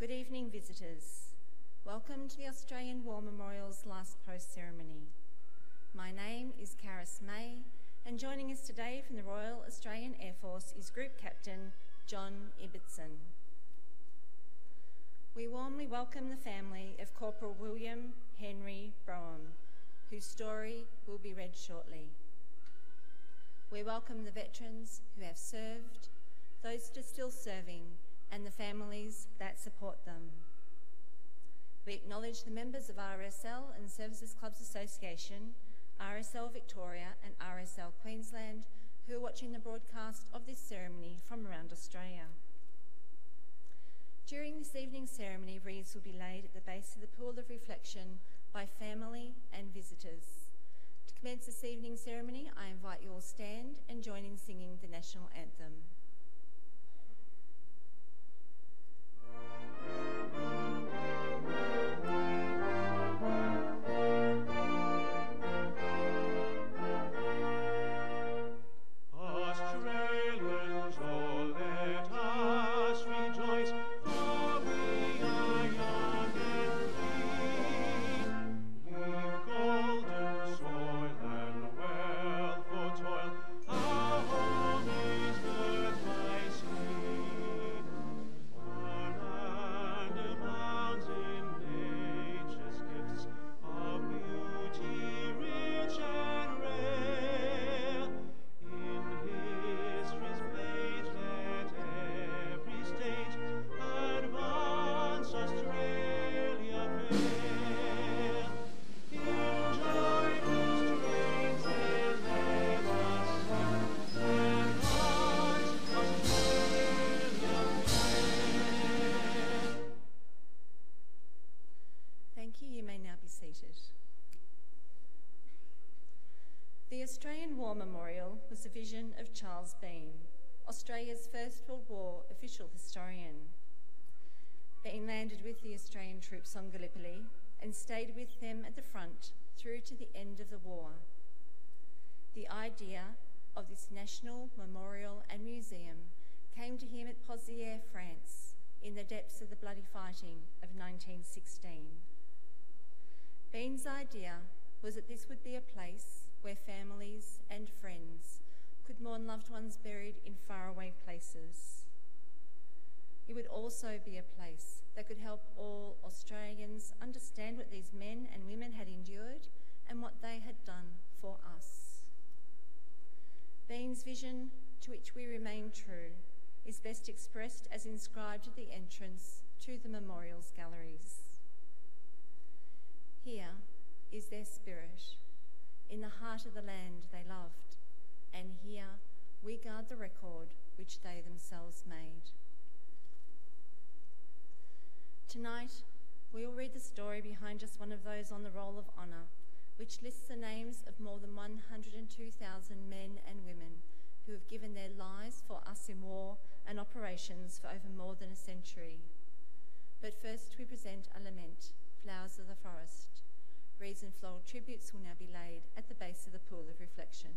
Good evening, visitors. Welcome to the Australian War Memorial's Last Post ceremony. My name is Caris May, and joining us today from the Royal Australian Air Force is Group Captain John Ibbotson. We warmly welcome the family of Corporal William Henry Brougham, whose story will be read shortly. We welcome the veterans who have served, those that are still serving, and the families that support them. We acknowledge the members of RSL and Services Clubs Association, RSL Victoria and RSL Queensland who are watching the broadcast of this ceremony from around Australia. During this evening's ceremony, wreaths will be laid at the base of the pool of reflection by family and visitors. To commence this evening's ceremony, I invite you all stand and join in singing the National Anthem. The Australian War Memorial was the vision of Charles Bain, Australia's First World War official historian. Bain landed with the Australian troops on Gallipoli and stayed with them at the front through to the end of the war. The idea of this national memorial and museum came to him at Pozières, France, in the depths of the bloody fighting of 1916. Bain's idea was that this would be a place where families and friends could mourn loved ones buried in faraway places. It would also be a place that could help all Australians understand what these men and women had endured and what they had done for us. Bain's vision, to which we remain true, is best expressed as inscribed at the entrance to the memorial's galleries. Here is their spirit, in the heart of the land they loved, and here we guard the record which they themselves made. Tonight, we will read the story behind just one of those on the Roll of Honour, which lists the names of more than 102,000 men and women who have given their lives for us in war and operations for over more than a century. But first we present a lament, Flowers of the Forest. Wreaths and floral tributes will now be laid at the base of the pool of reflection.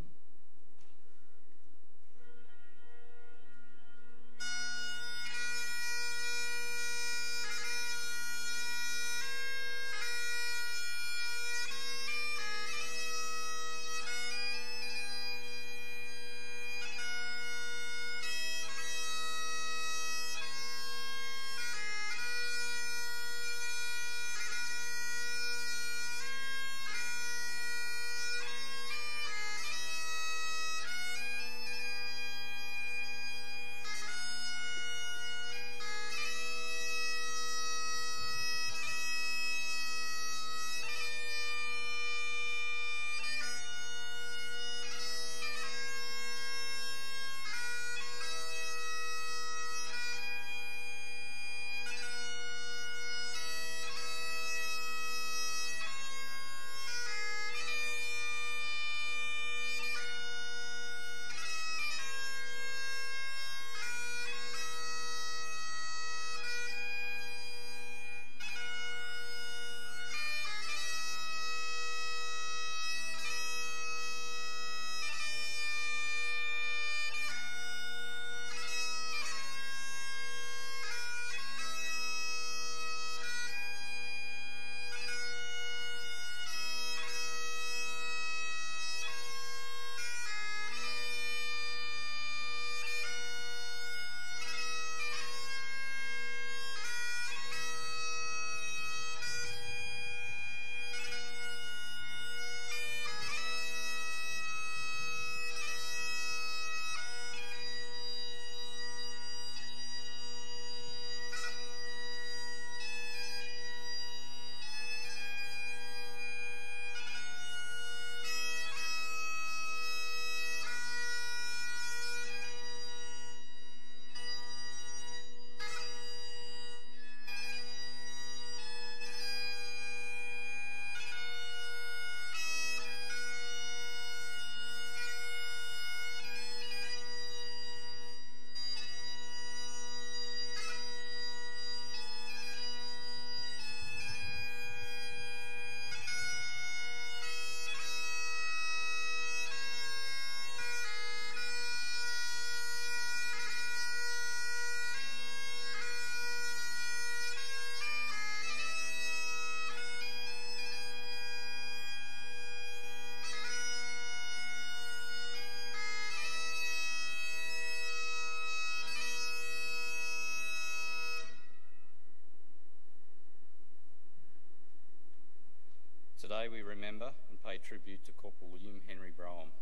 Today we remember and pay tribute to Corporal William Henry Brougham.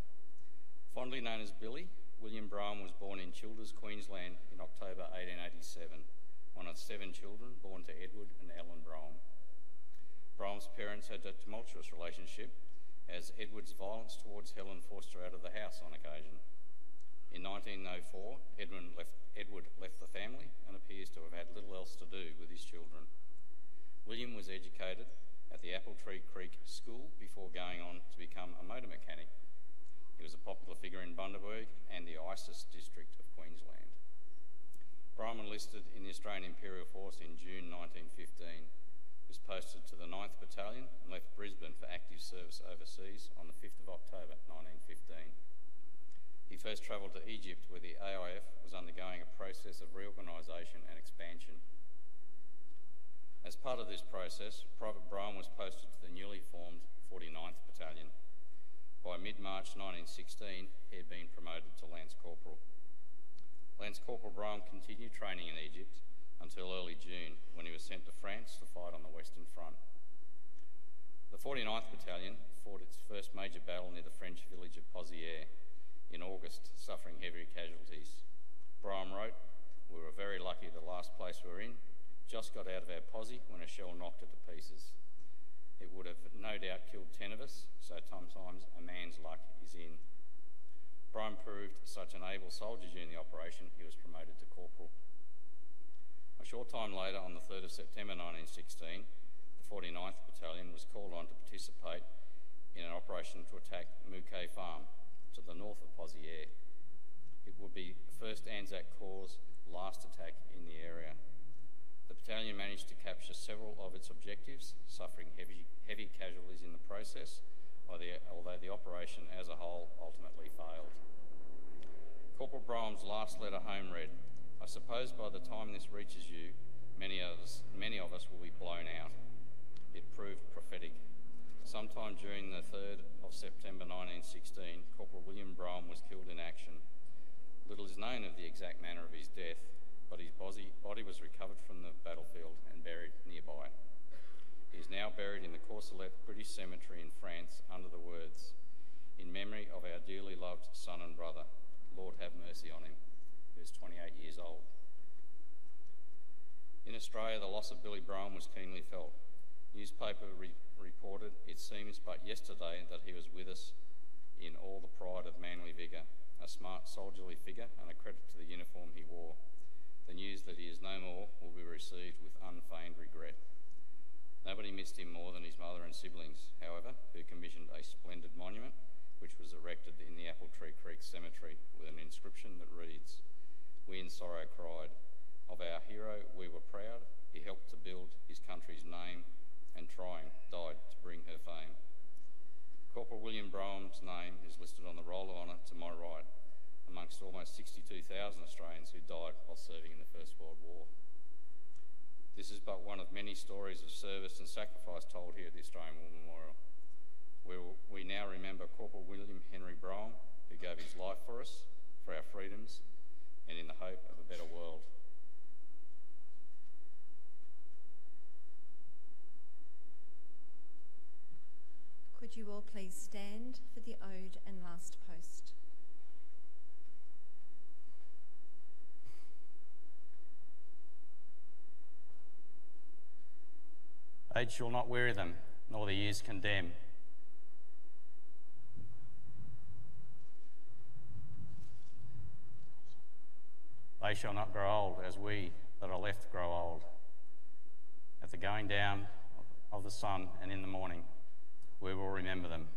Fondly known as Billy, William Brougham was born in Childers, Queensland in October 1887, one of 7 children born to Edward and Ellen Brougham. Braham's parents had a tumultuous relationship, as Edward's violence towards Helen forced her out of the house on occasion. In 1904, Edward left the family and appears to have had little else to do with his children. William was educated at the Apple Tree Creek School before going on to become a motor mechanic. He was a popular figure in Bundaberg and the ISIS district of Queensland. Brougham enlisted in the Australian Imperial Force in June 1915. He was posted to the 9th Battalion and left Brisbane for active service overseas on the 5th of October 1915. He first travelled to Egypt, where the AIF was undergoing a process of reorganisation and expansion. As part of this process, Private Brougham was posted to the newly formed 49th Battalion. By mid-March 1916, he had been promoted to Lance Corporal. Lance Corporal Brougham continued training in Egypt until early June, when he was sent to France to fight on the Western Front. The 49th Battalion fought its first major battle near the French village of Pozières in August, suffering heavy casualties. Brougham wrote, "We were very lucky the last place we were in. Just got out of our posse when a shell knocked it to pieces. It would have no doubt killed 10 of us, so sometimes a man's luck is in." Brougham proved such an able soldier during the operation, he was promoted to corporal. A short time later, on the 3rd of September 1916, the 49th Battalion was called on to participate in an operation to attack Mouquet Farm, to the north of Pozières. It would be the first Anzac Corps' last attack in the area. The battalion managed to capture several of its objectives, suffering heavy casualties in the process, although the operation as a whole ultimately failed. Corporal Braham's last letter home read, "I suppose by the time this reaches you, many of us will be blown out." It proved prophetic. Sometime during the 3rd of September 1916, Corporal William Brougham was killed in action. Little is known of the exact manner of his death, but his body was recovered from the battlefield and buried nearby. He is now buried in the Courcelette British Cemetery in France under the words, "In memory of our dearly loved son and brother. Lord have mercy on him," who is 28 years old. In Australia, the loss of Billy Brougham was keenly felt. Newspaper reported, "It seems but yesterday that he was with us in all the pride of manly vigour, a smart soldierly figure and a credit to the uniform he wore. The news that he is no more will be received with unfeigned regret." Nobody missed him more than his mother and siblings, however, who commissioned a splendid monument which was erected in the Apple Tree Creek Cemetery with an inscription that reads, "We in sorrow cried. Of our hero we were proud. He helped to build his country's name and trying died to bring her fame." Corporal William Braham's name is listed on the roll of honour to my right, amongst almost 62,000 Australians who died while serving in the First World War. This is but one of many stories of service and sacrifice told here at the Australian War Memorial. We now remember Corporal William Henry Brougham, who gave his life for us, for our freedoms, and in the hope of a better world. Could you all please stand for the Ode and Last Post? Age shall not weary them, nor the years condemn. They shall not grow old as we that are left grow old. At the going down of the sun and in the morning, we will remember them.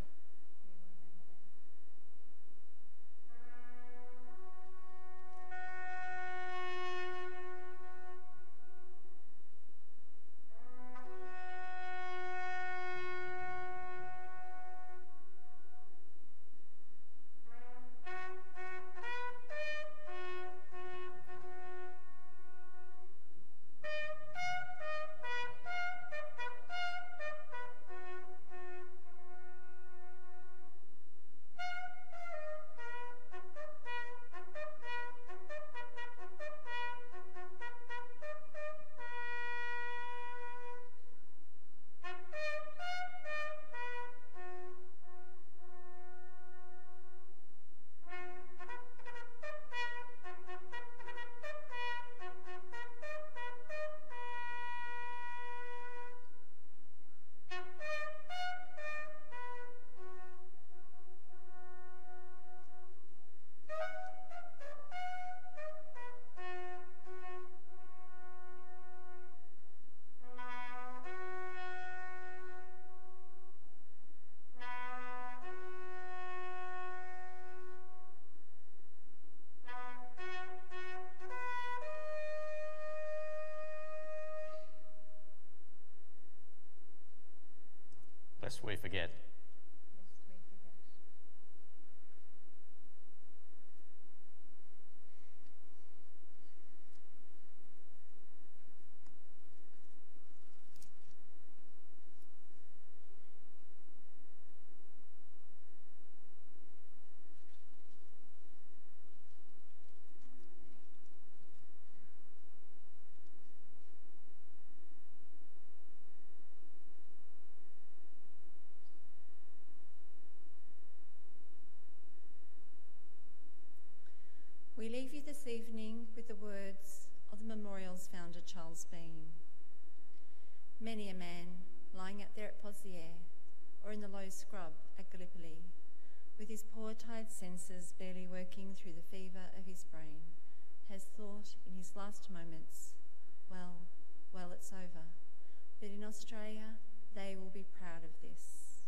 lest we forget. We leave you this evening with the words of the memorial's founder, Charles Bain. Many a man lying out there at Pozières or in the low scrub at Gallipoli, with his poor tired senses barely working through the fever of his brain, has thought in his last moments, well, it's over. But in Australia, they will be proud of this.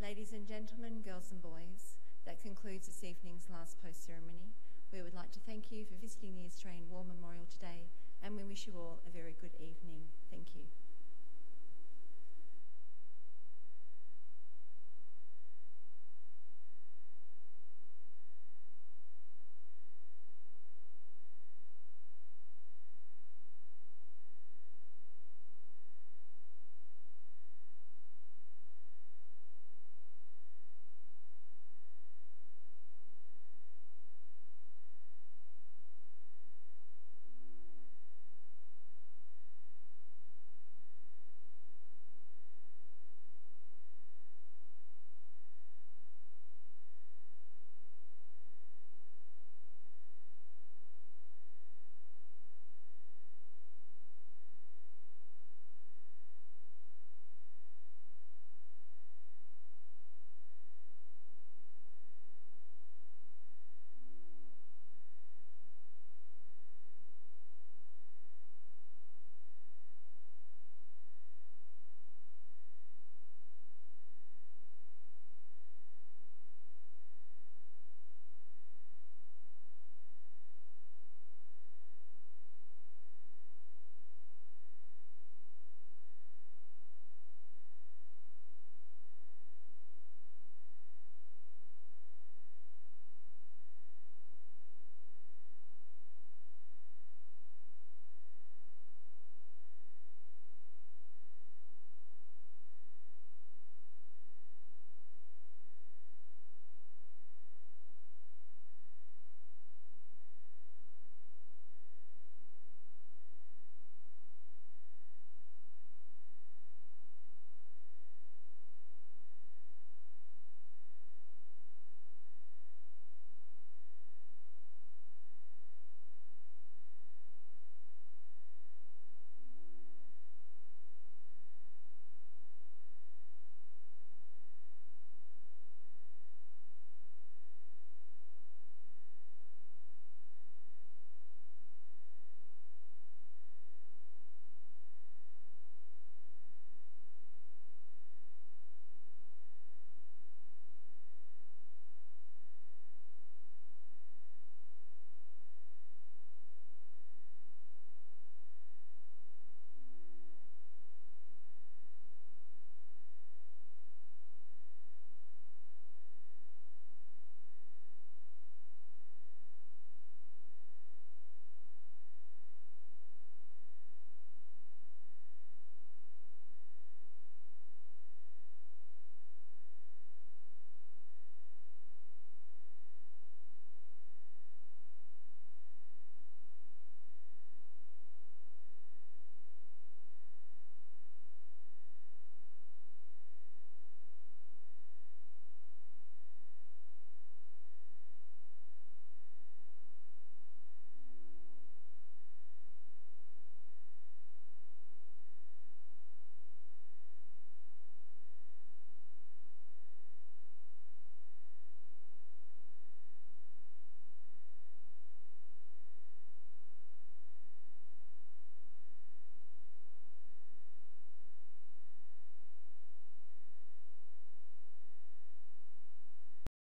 Ladies and gentlemen, girls and boys, that concludes this evening's Last Post ceremony. We would like to thank you for visiting the Australian War Memorial